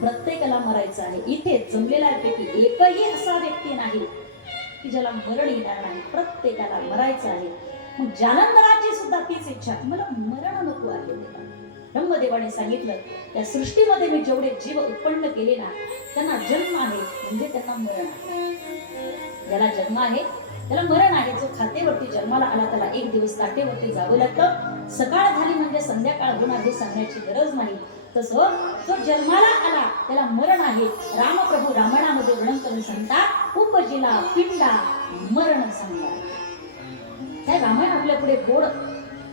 प्रत्येकाला मरायचं आहे. इथे जमलेल्यापैकी एकही असा व्यक्ती नाही की ज्याला मरण येणार नाही. प्रत्येकाला मरायचं आहे. मग जालंधराची सुद्धा तीच इच्छा. मला मरण नको आहे. देवा. ब्रह्मदेवाने सांगितलं त्या सृष्टीमध्ये मी जेवढे जीव उत्पन्न केले ना त्यांना जन्म आहे म्हणजे त्यांना मरण आहे. ज्याला जन्म आहे त्याला मरण आहे. जो खातेवरती जन्माला आला त्याला एक दिवस काटेवरती जावं लागतं. सकाळ झाली म्हणजे संध्याकाळ होणार हे सांगण्याची गरज नाही. तसं जो जन्माला आला त्याला मरण आहे. रामप्रभू रामायणामध्ये वर्णन करून सांगतात उपजिला पिंडा मरण सांगा. त्या रामायण आपल्या पुढे गोड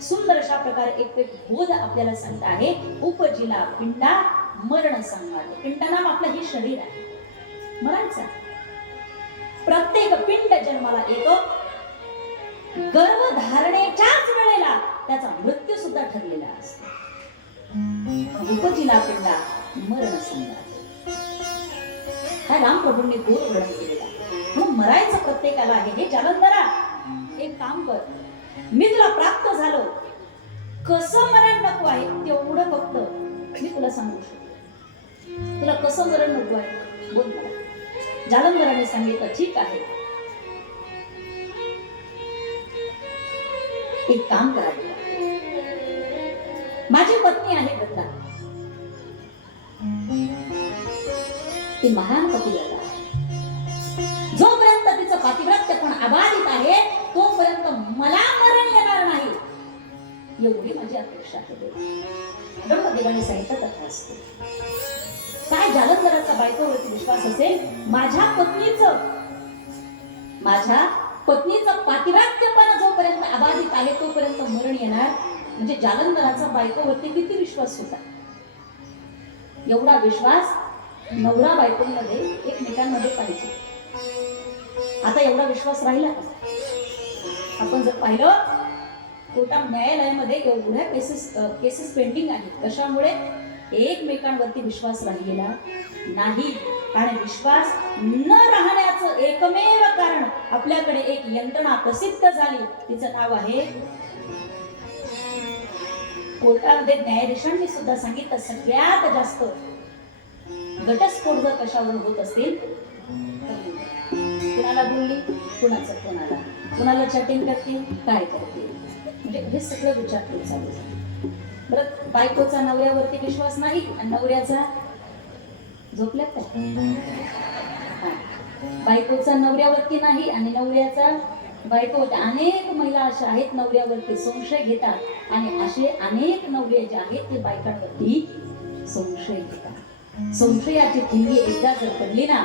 सुंदर अशा प्रकारे एक एक बोध आपल्याला सांगत आहे. उपजिला पिंडा मरण सांगा. पिंडा नाम आपलं हे शरीर आहे. मरायचं प्रत्येक पिंड जन्माला येतो गर्भधारणेच्याच वेळेला त्याचा मृत्यू सुद्धा ठरलेला असतो. उपजिला पिंडा मरण सांगणार हा रामप्रभूंनी गोर वर्णन केलेला. म्हणून मरायचं प्रत्येकाला आहे. हे जालंधरा एक काम कर. मी तुला प्राप्त झालो. कसं मरण नको आहे तेवढं फक्त मी तुला सांगू शकतो. तुला कसं मरण नको आहे बोल मला. जालंधराने सांगितलं ठीक आहे. एक काम करा. माझी पत्नी आहे गंगा. ती महान पतिव्रता आहे. जोपर्यंत तिचं पातिव्रत्य पण अबाधित आहे तोपर्यंत मला मरण येणार नाही. एवढी माझी अपेक्षा आहे ब्रह्मदेवाने सांगितलं तथा असते? काय जालंधराचा बायकोवरती विश्वास असेल? माझ्या पत्नीचं. माझ्या पत्नीचं पातिव्रात्य पण जोपर्यंत अबाधित आहे तोपर्यंत मरण येणार म्हणजे जालंधराचा बायकोवरती किती विश्वास होता? एवढा विश्वास नवरा बायकोमध्ये एकमेकांमध्ये पाहिजे. आता एवढा विश्वास राहिला का? आपण जर पाहिलं कोटा न्यायालयामध्ये एवढ्या केसेस केसेस पेंडिंग आहेत. कशामुळे? एकमेकांवरती विश्वास राहिलेला नाही. कारण विश्वास न राहण्याचं एकमेव कारण आपल्याकडे एक यंत्रणा प्रसिद्ध झाली. तिचं नाव आहे कोर्टामध्ये न्यायाधीशांनी सुद्धा सांगितलं सगळ्यात जास्त घटस्फोट जर कशावर होत असतील? कुणाला बोलली? कुणाचं कोणाला? कुणाला चॅटिंग करते काय करते म्हणजे हे सगळं विचारपूस चालू झालं. बरं बायकोचा नवऱ्यावरती विश्वास नाही आणि नवऱ्याचा झोपल्यात. काय बायकोचा नवऱ्यावरती नाही आणि नवऱ्याचा बायको अनेक महिला अशा आहेत नवऱ्यावरती संशय घेतात. आणि असे अनेक नवरे जे आहेत ते बायकांवरती संशय घेतात. संशयाची ठिंगी एकदा जर पडली ना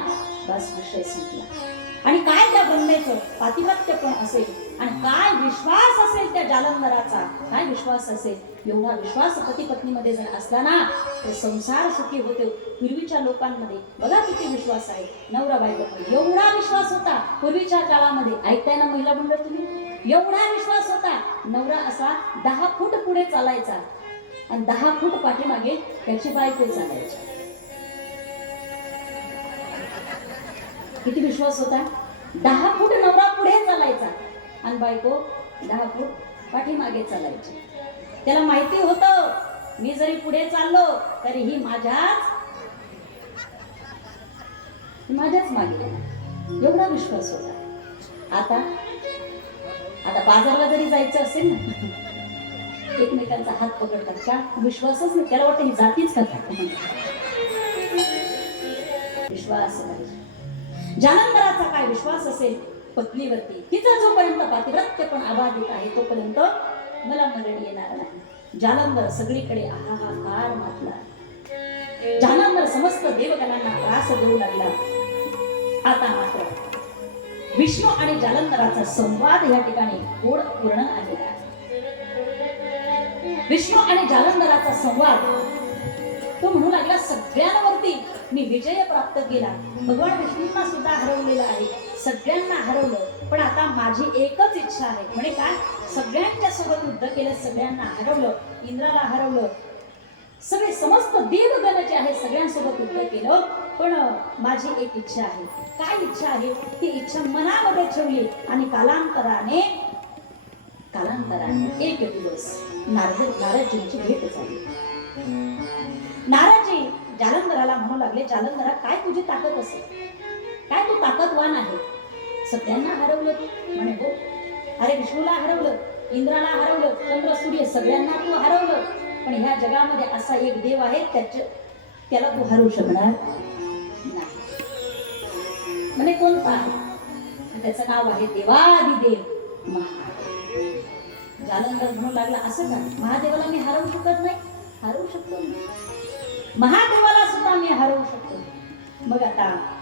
बस विषय संपला. आणि काय त्या बनण्याचं पातिपत्य पण असेल आणि काय विश्वास असेल त्या जालंधराचा काय विश्वास असेल? एवढा विश्वास पती पत्नीमध्ये जर असताना ते संसार सुखी होते. पूर्वीच्या लोकांमध्ये बघा किती विश्वास आहे. नवरा बायकोमध्ये एवढा विश्वास होता. पूर्वीच्या काळामध्ये ऐकताय ना महिला मंडळ तुम्ही? एवढा विश्वास होता. नवरा असा दहा फूट पुढे चालायचा. आणि दहा फूट पाठीमागे त्याची बायको चालायची. किती विश्वास होता? दहा फूट नवरा पुढे चालायचा. आणि बायको दहा फूट पाठीमागे चालायची. त्याला माहिती होतं मी जरी पुढे चाललो तरी ही माझ्याच माझ्याच मागे एवढा विश्वास होता. आता आता बाजारला जरी जायचं असेल ना एकमेकांचा हात पकडतात. का विश्वासच नाही. त्याला वाटतं ही जातीच करतात विश्वास पाहिजे जालंधराचा काय विश्वास असेल पत्नीवरती? तिचा जोपर्यंत पातिव्रत्य पण अबाधित आहे तोपर्यंत मला मरण येणार नाही. जालंधर सगळीकडे आहाकार मातला जालंधर समस्त देवगणांना त्रास देऊ लागला. आता मात्र विष्णू आणि जालंधराचा संवाद या ठिकाणी गोड पूर्ण आलेला आहे. विष्णू आणि जालंधराचा संवाद तो म्हणू लागला सगळ्यांवरती मी विजय प्राप्त केला. भगवान विष्णूंना सुद्धा हरवलेला आहे. सगळ्यांना हरवलं. पण आता माझी एकच इच्छा आहे. म्हणे काय? सगळ्यांच्या सोबत युद्ध केलं सगळ्यांना हरवलं इंद्राला हरवलं. सगळे समस्त देवगण जे आहे सगळ्यांसोबत युद्ध केलं. पण माझी एक इच्छा आहे. काय इच्छा आहे? ती इच्छा मनामध्ये ठेवली आणि कालांतराने कालांतराने एक दिवस नारद नारदजींची भेट झाली. नाराजी. जालंधराला म्हणू लागले जालंधरा काय तुझी ताकद असेल? काय तू ताकदवान आहे? सगळ्यांना हरवलं म्हणे हो. अरे विष्णूला हरवलं इंद्राला हरवलं चंद्र सूर्य सगळ्यांना तू हरवलं. पण ह्या जगामध्ये असा एक देव आहे त्याच्या त्याला तू हरवू शकणार नाही. म्हणे कोणता त्याचं नाव आहे देवादिदेव महादेव. जालंधर म्हणू लागला असं का? महादेवाला मी हरवू शकत नाही? हरवू शकतो मी. महादेवाला सुद्धा मी हरवू शकतो. मग आता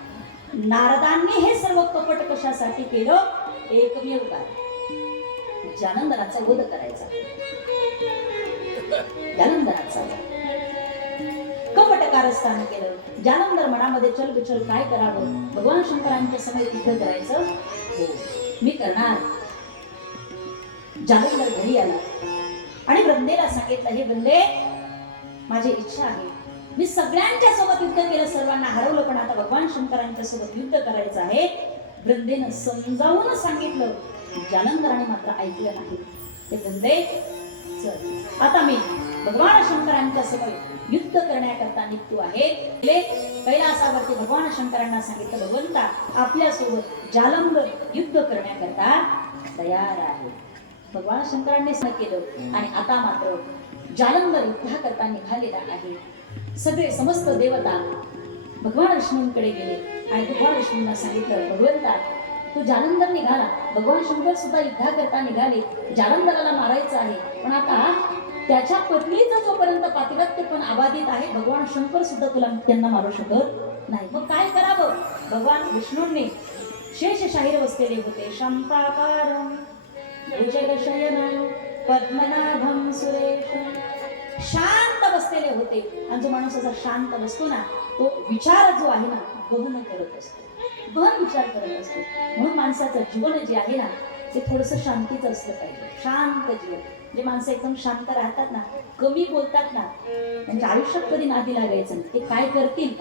नारदांनी हे सर्व कपट कशासाठी केलं? एकमेव काय? जालंधराचा वध करायचा. जालंधराचा वध. कपट कारस्थान केलं. जालंधर मनामध्ये चल बिचल काय करावं? भगवान शंकरांच्या समोर तिथं करायचं? हो. मी करणार. जालंधर घरी आला. आणि वृंदेला सांगितलं हे वृंदे माझी इच्छा आहे. मी सगळ्यांच्या सोबत युद्ध केलं सर्वांना हरवलं पण आता भगवान शंकरांच्या सोबत युद्ध करायचं आहे. वृंदेनं समजावून सांगितलं जालंधराने मात्र ऐकलं नाही. ते वृंदे चल आता मी भगवान शंकरांच्या सोबत युद्ध करण्याकरता निघतो आहे. कैलासावरती भगवान शंकरांना सांगितलं भगवंता आपल्यासोबत जालंधर युद्ध करण्याकरता तयार आहे. भगवान शंकरांनी स्न केलं आणि आता मात्र जालंधर युद्धाकरता निघालेला आहे. सगळे समस्त देवता भगवान विष्णूंकडे गेले. आणि भगवान विष्णूंना सांगितलं भगवंता तो जालंधर निघाला. भगवान शंकर सुद्धा युद्धाकरता निघाले. जालंधराला मारायचं आहे. पण आता त्याच्या पत्नीचं जोपर्यंत पातिवत्य पण अबाधित आहे भगवान शंकर सुद्धा तुला त्यांना मारू शकत नाही. मग काय करावं? भगवान विष्णूंनी शेषशाहीर बसलेले होते. शांताकारं भुजगशयनं पद्मनाभं सुरेशं शांत बसलेले होते. आणि जो माणूस असा शांत बसतो ना तो विचार जो आहे ना गहन करत असतो. गहन विचार करत असतो. म्हणून माणसाचं जीवन जे आहे ना ते थोडस शांतीचं असलं पाहिजे. शांत जीवन. जे माणसं एकदम शांत राहतात ना कमी बोलतात ना त्यांच्या आयुष्यात कधी नादी लागायचं ते काय करतील?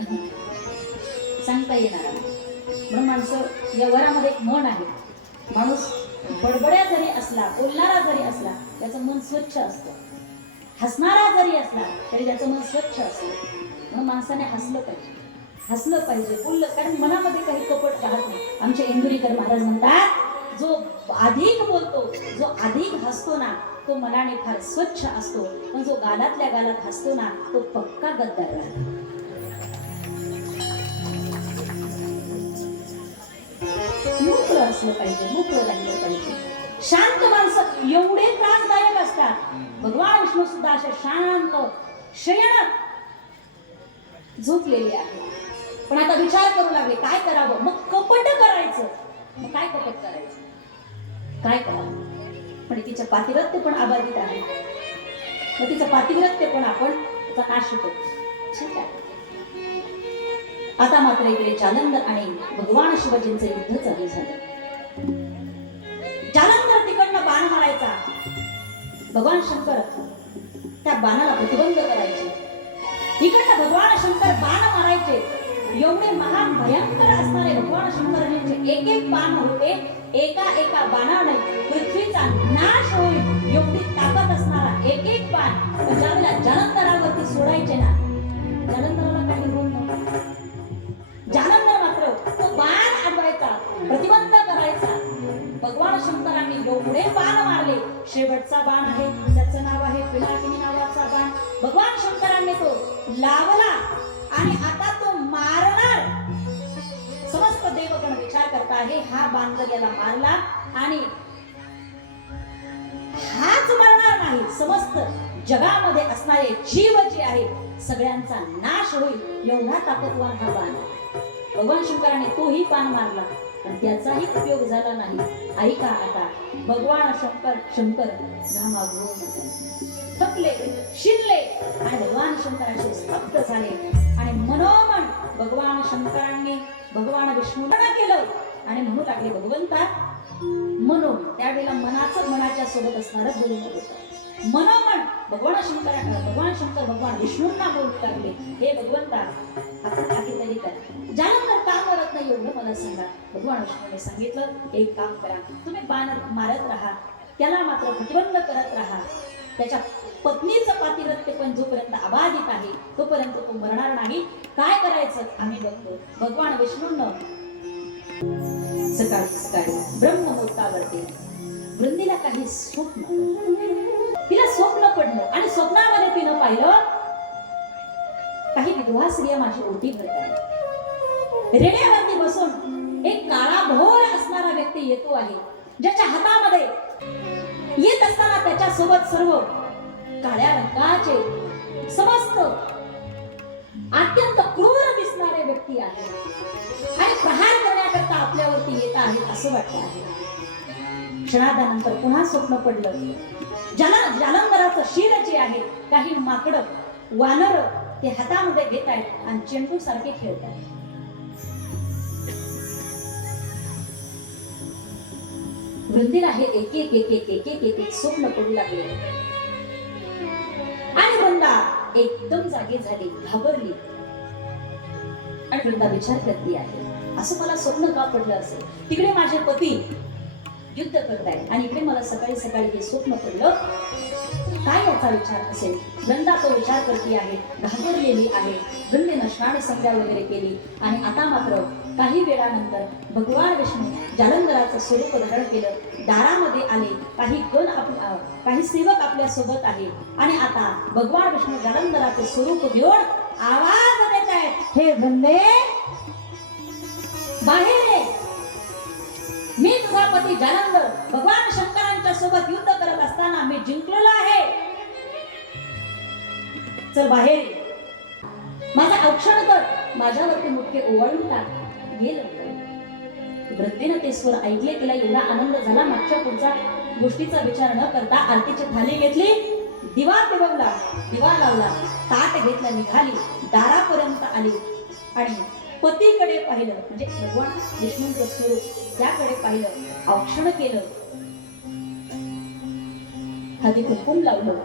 सांगता येणार म्हणून माणसं व्यवहारामध्ये एक मन आहे. माणूस बडबड्या जरी असला बोलणारा जरी असला त्याचं मन स्वच्छ असतं. हसणारा जरी असला तरी त्याचं मन स्वच्छ असतं. म्हणून माणसाने हसलं पाहिजे. हसलं पाहिजे बोललं. कारण मनामध्ये काही कपट राहत नाही. आमचे इंदुरीकर महाराज म्हणतात जो अधिक बोलतो जो अधिक हसतो ना तो मनाने फार स्वच्छ असतो. पण जो गालातल्या गालात हसतो ना तो पक्का गद्दार राहतो. मोकळं असलं पाहिजे मोकळं राहिलं पाहिजे. शांत माणसं एवढे त्रासदायक असतात. भगवान विष्णू सुद्धा अशा शांत शयन झोपलेले आहे पण आता विचार करू लागले काय करावं? मग कपट करायचं. मग काय कपट करायचं? काय करावं? पण तिचं पातिव्रत्य पण अबाधित आहे. मग तिचं पातिव्रत्य पण आपण त्याचा नाश होतो ठीक आहे. आता मात्र इकडे जालंधर आणि भगवान शिवाजींचं युद्ध चालू झालं. तिकडनं भगवान शंकर त्या बाणाला प्रतिबंध करायचे. इकडनं भगवान शंकर बाण मारायचे. एवढे महान भयंकर असणारे भगवान शंकरांचे एक एक बाण होते. एका एका बाणाने पृथ्वीचा नाश होईल. एवढी ताकद असणारा एक एक बाण ज्यावेळेला जालंधरावरती सोडायचे ना जालंधराला शेवटचा बाण आहे त्याचं नाव आहे पिलाकिनी नावाचा बाण. भगवान शंकरांनी तो लावला आणि आता तो मारणार. समस्त देवगण विचार करता आहे हा बाण जर याला मारला आणि हाच मरणार नाही समस्त जगामध्ये असणारे जीव जे आहे सगळ्यांचा नाश होईल एवढा ताकदवान हा बाण भगवान शंकराने तोही बाण मारला. पण त्याचाही उपयोग झाला नाही. ऐका आता. भगवान शंकर शंकर घामाघूम थकले शिरले आणि भगवान शंकराचे स्तब्ध झाले. आणि मनोमन भगवान शंकरांनी भगवान विष्णूला केलं आणि म्हणू लागले भगवंता म्हणून त्यावेळेला मनाचं मनाच्या सोबत असणारं बोलणं होतं मनामन भगवान शंकर भगवान शंकर भगवान विष्णूंना बोलू लागले. हे भगवंता आता काहीतरी कर ज्यानंतर का करत नाही एवढं मला सांगा. भगवान विष्णूने सांगितलं एक काम करा. तुम्ही बाण मारत राहा. त्याला मात्र प्रतिबंध करत राहा. त्याच्या पत्नीचं पातिरत्य पण जोपर्यंत अबाधित आहे तोपर्यंत तो मरणार नाही. काय करायचं? आम्ही बघतो. भगवान विष्णूंना सकाळी सकाळी ब्रह्ममुहूर्तावरती वृंदीला काही स्वप्न तिला स्वप्न पडलं आणि स्वप्नामध्ये तिनं पाहिलं काही विधवा स्त्रिया माझी ओटी भरत आहे रेड्यावरती बसून एक काळा भोर असणारा व्यक्ती येतो आहे ज्याच्या हातामध्ये येत असताना त्याच्या सोबत सर्व काळ्या रंगाचे समस्त अत्यंत क्रूर दिसणारे व्यक्ती आहे आणि प्रहार करण्याकरता आपल्यावरती येत आहेत असं वाटतं आहे. क्षणादानंतर पुन्हा स्वप्न पडलं. ज्याला जालंधराचं शिर जे आहे काही माकडं वानर ते हातामध्ये घेत आहेत आणि चेंडू सारखे खेळत आहेत. वृंदीला हे एक एक एक एक एक एक एक एक स्वप्न पडू लागले. आणि वृंदा एकदम जागी झाली घाबरली. आणि वृंदा विचार करते आहे असं मला स्वप्न का पडलं असेल? तिकडे माझे पती युद्ध करताय आणि इकडे मला सकाळी सकाळी हे स्वप्न पडलं. काय याचा विचार असेल? वृंदा तो विचार करते आहे घाबरलेली आहे गंधेनं स्नान संध्या वगैरे केली. आणि आता मात्र काही वेळानंतर भगवान विष्णू जालंधराचं स्वरूप धारण केलं. दारामध्ये आले काही गण आप काही सेवक आपल्यासोबत आहे. आणि आता भगवान विष्णू जालंधराचं स्वरूप घेऊन आवाज देत आहेत हे गंधे बाहेर ये. मी तुझा पती जालंधर भगवान शंकरांच्या सोबत युद्ध करत असताना मी जिंकलेलो आहे. चल बाहेर माझा औक्षण कर. माझ्यावरती मुठे ओवाळून टाक. ये वृद्धीनं ते स्वर ऐकले तिला एवढा आनंद झाला मागच्या पुढचा गोष्टीचा विचार न करता आरतीची थाली घेतली दिवा पेवला दिवा लावला ताट घेतला निघाली दारापर्यंत आली. आणि पतीकडे पाहिलं म्हणजे भगवान विष्णूंचं स्वरूप. त्याकडे पाहिलं औक्षण केलं. हळदी कुंकुम लावलं.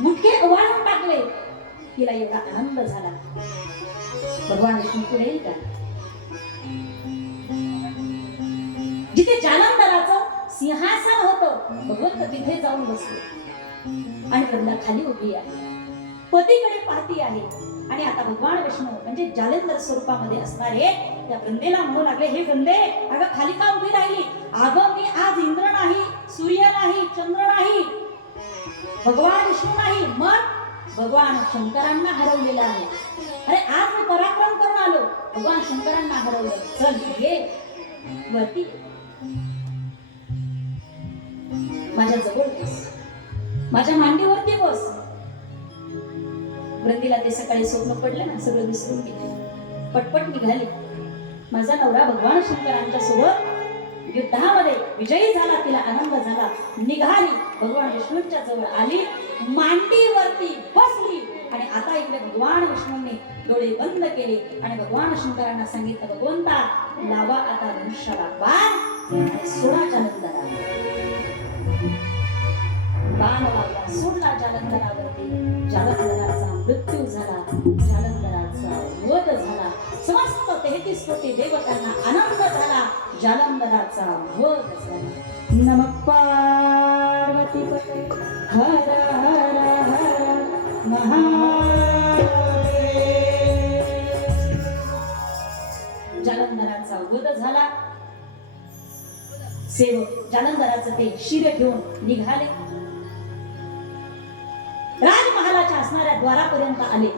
मुठके ओवाळून टाकले तिला एवढा आनंद झाला. भगवान विष्णू पुढे येईल का जिथे जालंधराचं सिंहासन होत भगवंत तिथे जाऊन बसले. आणि वृंदा खाली उभी आहे. पतीकडे पाहती आहे. आणि आता भगवान विष्णू म्हणजे जालंधर स्वरूपामध्ये असणारे त्या वृंदेला म्हणू लागले हे वृंदे अगं खाली का उभी राहिली? अगं मी आज इंद्र नाही सूर्य नाही चंद्र नाही. भगवान विष्णू नाही मग भगवान शंकरांना हरवलेला आहे. अरे आज मी पराक्रम करून आलो. भगवान शंकरांना हरवलं. चल घे वरती. माझ्या जवळ बस. माझ्या मांडीवरती बस. वृंदीला ते सकाळी स्वप्न पडलं ना सगळं विसरून गेले. पटपट निघाली. माझा नवरा भगवान शंकरांच्या सोबत युद्धामध्ये विजयी झाला तिला आनंद झाला. निघाली. भगवान विष्णूंच्या जवळ आली. मांडीवरती बसली. आणि आता इकडे भगवान विष्णूंनी डोळे बंद केले आणि भगवान शंकरांना सांगितलं भगवंता लावा आता धनुष्याला बाण. आणि सोळा जालंधरा बाण लावला. सोडला जालंधरावरती जालंधर देवतांना आनंद झाला जालंबराचा वध झाला. नम पार्वती हर हर हर महादेव. जालंधराचा वध झाला. सेवक जालंधराचं ते शिर घेऊन निघाले. राजमहालाच्या असणाऱ्या द्वारापर्यंत आले.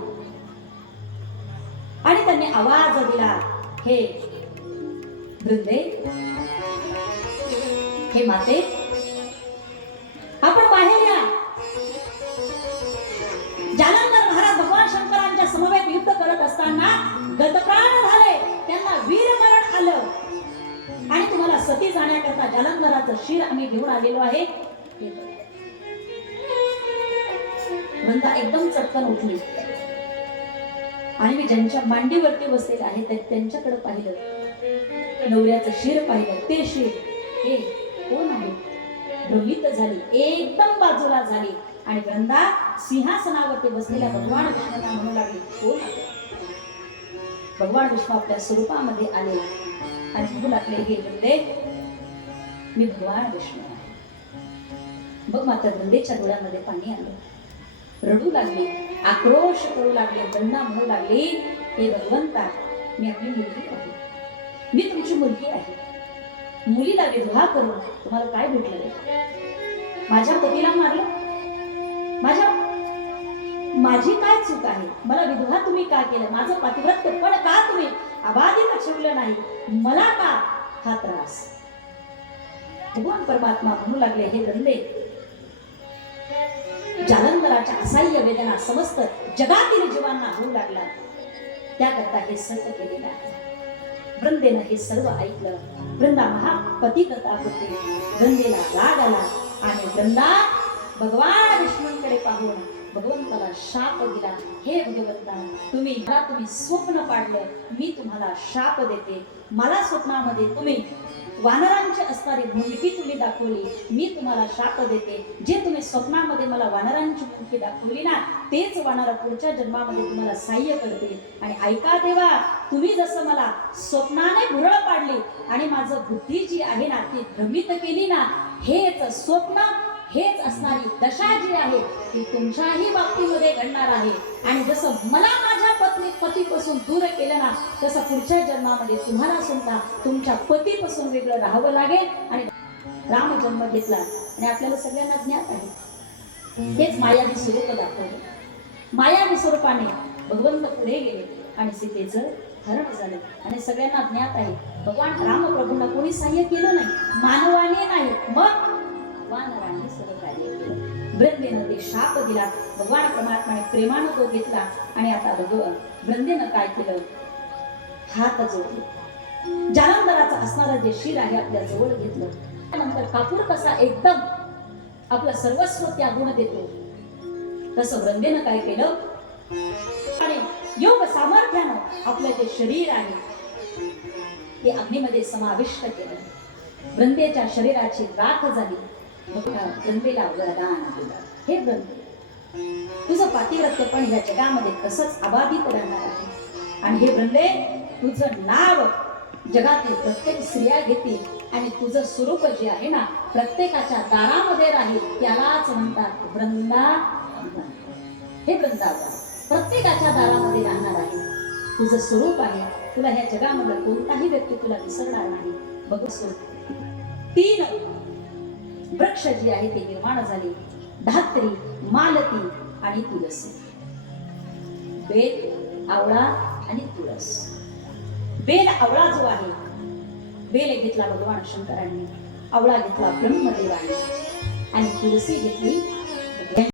आणि त्यांनी आवाज दिला हे. वृंदे हे माते. आपण बाहेर या. जालंधर महाराज भगवान शंकरांच्या समवेत युद्ध करत असताना गतप्राण झाले. त्यांना वीरमरण आलं. आणि तुम्हाला सती जाण्याकरता जालंधराचं शिर आम्ही घेऊन आलेलो आहे. म्हणता वृंदा एकदम चटकन उठली. आणि मी ज्यांच्या मांडीवरती बसलेले आहे त्यांच्याकडे पाहिलं. नवऱ्याचं शिर पाहिलं. ते शिर हे कोण आहे? भ्रमित झाली. एकदम बाजूला झाली. आणि वृंदा सिंहासनावरती बसलेल्या भगवान विष्णूंना म्हणू लागली कोण भगवान विष्णू आपल्या स्वरूपामध्ये आले. आणि म्हणू लागले हे वृंदे मी भगवान विष्णू आहे. मग मात्र वृंदेच्या डोळ्यामध्ये पाणी आलं. रडू लागले. आक्रोश करू लागले वृंदा म्हणू लागले हे भगवंता मी आपली मुलगी आहे मी तुमची मुलगी आहे. मुलीला विधवा करून तुम्हाला काय भेटलं माझ्या पतीला मारलं? माझ्या माझी काय चूक आहे? मला विवाह तुम्ही का केलं? माझं पातिव्रत्य पण का तुम्ही अबाधित ठेवलं नाही? मला का हा त्रास? भगवान परमात्मा म्हणू लागले हे धंदे जालंधराच्या असह्य वेदना समस्त जगातील जीवांना होऊ लागला. त्याकरता हे सर्व केलेलं आहे. वृंदेनं हे सर्व ऐकलं. वृंदा महापती करता होते. वृंदेला राग आला आणि वृंदा भगवान विष्णूंकडे पाहून भगवंताला शाप दिला. हे भगवंता तुम्ही मला तुम्ही स्वप्न पाडलं. मी तुम्हाला शाप देते. मला स्वप्नामध्ये तुम्ही वानरांची असणारी मुलगी तुम्ही दाखवली मी तुम्हाला शाप देते. जे तुम्ही स्वप्नामध्ये मला वानरांची मुलगी दाखवली ना तेच वानर पुढच्या जन्मामध्ये तुम्हाला सहाय्य करते आणि ऐका देवा तुम्ही जसं मला स्वप्नाने भुरळ पाडली आणि माझं बुद्धी जी आहे ना ती भ्रमित केली ना हेच स्वप्न हेच असणारी दशा जी आहे ती तुमच्याही बाबतीमध्ये घडणार आहे. आणि जसं मला माझ्या पत्नी पतीपासून दूर केलं ना तसं पुढच्या जन्मामध्ये तुम्हाला सुद्धा तुमच्या पतीपासून वेगळं राहावं लागेल आणि राम जन्म घेतला. आणि आपल्याला सगळ्यांना ज्ञात आहे. हेच मायावी स्वरूप दाखवलं. मायावी स्वरूपाने भगवंत पुढे गेले आणि सीतेचं हरण झालं. आणि सगळ्यांना ज्ञात आहे भगवान रामप्रभूंना कोणी सहाय्य केलं नाही? मानवाने नाही. मग? वानराने सर्व ब्रंदेनं शाप दिला. भगवान परमात्माने प्रेमानं तो घेतला आणि आता भगवान ब्रंदेनं काय केलं? हात जोडले. जालंधराचा असणारा जे शिर आहे आपल्या जवळ घेतलं. त्यानंतर कापूर कसा एकदम आपलं सर्वस्व त्यागून देतो. तसं ब्रंदेनं काय केलं? आणि योग सामर्थ्यानं आपलं जे शरीर आहे ते अग्नीमध्ये समाविष्ट केलं. वृंदेच्या शरीराची राख झाली. मग हे वृंदे तुझं पातिव्रत्य पण ह्या जगामध्ये तसंच अबाधित राहणार आहे. आणि हे वृंदे तुझं नाव जगातील प्रत्येक स्त्रिया घेतील आणि तुझं स्वरूप जे आहे ना प्रत्येकाच्या दारामध्ये राहील त्यालाच म्हणतात वृंदा हे वृंदावन प्रत्येकाच्या दारामध्ये राहणार आहे. तुझं स्वरूप आहे. तुला ह्या जगामधला कोणताही व्यक्ती तुला विसरणार नाही. बघ स्वरूप. तीन वृक्ष जे आहे ते निर्माण झाले. धात्री मालती आणि तुळस. बेल आवळा आणि तुळस. बेल आवळा जो आहे बेल घेतला भगवान शंकरांनी आवळा घेतला ब्रह्मदेवाने आणि तुळसी घेतली